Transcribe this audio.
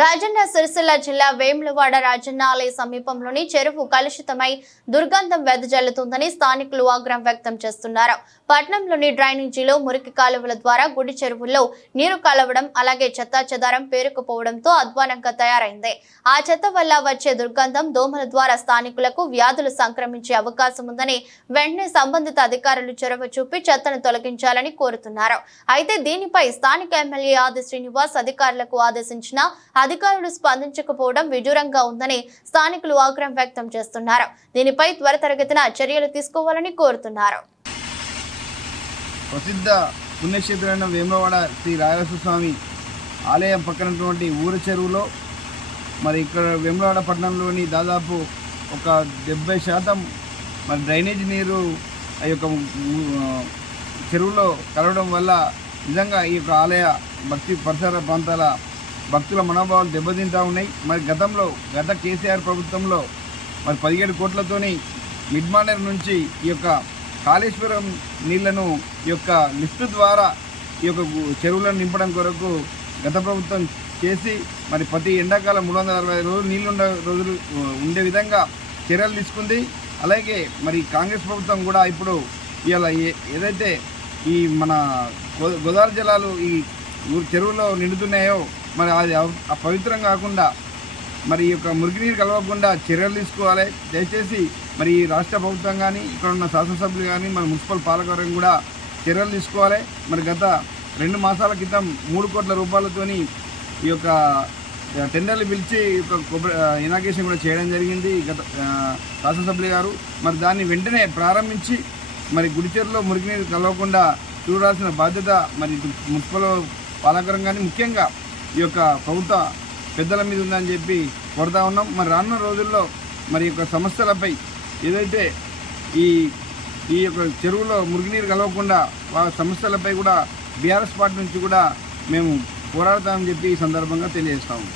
రాజన్న సిరిసిల్ల జిల్లా వేములవాడ రాజన్న ఆలయ సమీపంలోని చెరువు కలుషితమై దుర్గంధం వెదజల్లుతుందని స్థానికులు ఆగ్రహం వ్యక్తం చేస్తున్నారు. పట్టణంలోని డ్రైనేజీలో మురికి కాలువల ద్వారా గుడి చెరువుల్లో నీరు కలవడం, అలాగే చెత్తాచెదారం పేరుకుపోవడంతో అధ్వానంగా తయారైంది. ఆ చెత్త వల్ల వచ్చే దుర్గంధం, దోమల ద్వారా స్థానికులకు వ్యాధులు సంక్రమించే అవకాశం ఉందని వెంటనే సంబంధిత అధికారులు చొరవ చూపి చెత్తను తొలగించాలని కోరుతున్నారు. అయితే దీనిపై స్థానిక ఎమ్మెల్యే ఆది శ్రీనివాస్ అధికారులకు ఆదేశించిన అధికారులు స్పందించకపోవడం విడ్డూరంగా ఉందని స్థానికులు ఆగ్రహం వ్యక్తం చేస్తున్నారు. దీనిపై త్వరితగతిన చర్యలు తీసుకోవాలని కోరుతున్నారు. ప్రసిద్ధ పుణ్యక్షేత్రమైన వేములవాడ శ్రీ రాయలసీమ స్వామి ఆలయం పక్కనటువంటి ఊరు చెరువులో మరి ఇక్కడ వేములవాడ పట్టణంలోని దాదాపు ఒక 70% మరి డ్రైనేజ్ నీరు ఆ యొక్క చెరువులో కలవడం వల్ల నిజంగా ఈ యొక్క ఆలయ భక్తి పరిసర ప్రాంతాల భక్తుల మనోభావాలు దెబ్బతింటూ ఉన్నాయి. మరి గత కేసీఆర్ ప్రభుత్వంలో మరి 17 కోట్లతోని మిడ్మానేర్ నుంచి ఈ యొక్క కాళేశ్వరం నీళ్లను ఈ యొక్క లిఫ్ట్ ద్వారా ఈ యొక్క చెరువులను నింపడం కొరకు గత ప్రభుత్వం చేసి మరి ప్రతి ఎండాకాలం 365 రోజులు నీళ్లు ఉండే విధంగా చర్యలు తీసుకుంది. అలాగే మరి కాంగ్రెస్ ప్రభుత్వం కూడా ఇప్పుడు ఇలా ఏదైతే ఈ మన గోదావరి జలాలు ఈ చెరువులో నిండుతున్నాయో మరి అది పవిత్రం కాకుండా మరి ఈ యొక్క మురికినీరు కలవకుండా చర్యలు తీసుకోవాలి. దయచేసి మరి రాష్ట్ర ప్రభుత్వం కానీ ఇక్కడ ఉన్న శాసనసభ్యులు కానీ మన మున్సిపల్ పాలకవర్గం కూడా చర్యలు తీసుకోవాలి. మరి గత 2 మాసాల క్రితం 3 కోట్ల రూపాయలతోని ఈ యొక్క టెండర్లు పిలిచి ఈ యొక్క ఇనాగ్రేషన్ కూడా చేయడం జరిగింది గత శాసనసభ్యులు గారు. మరి దాన్ని వెంటనే ప్రారంభించి మరి గుడిచెరులో మురికినీరు కలవకుండా చూడాల్సిన బాధ్యత మరి మున్సిపల్ పాలకవర్గం కానీ ముఖ్యంగా ఈ యొక్క ప్రభుత్వ పెద్దల మీద ఉందని చెప్పి కోరుతా ఉన్నాం. మరి రానున్న రోజుల్లో మరి యొక్క సమస్యలపై ఏదైతే ఈ యొక్క చెరువులో మురుగునీరు కలవకుండా సమస్యలపై కూడా బీఆర్ఎస్ పార్టీ నుంచి కూడా మేము పోరాడతామని చెప్పి ఈ సందర్భంగా తెలియజేస్తాము.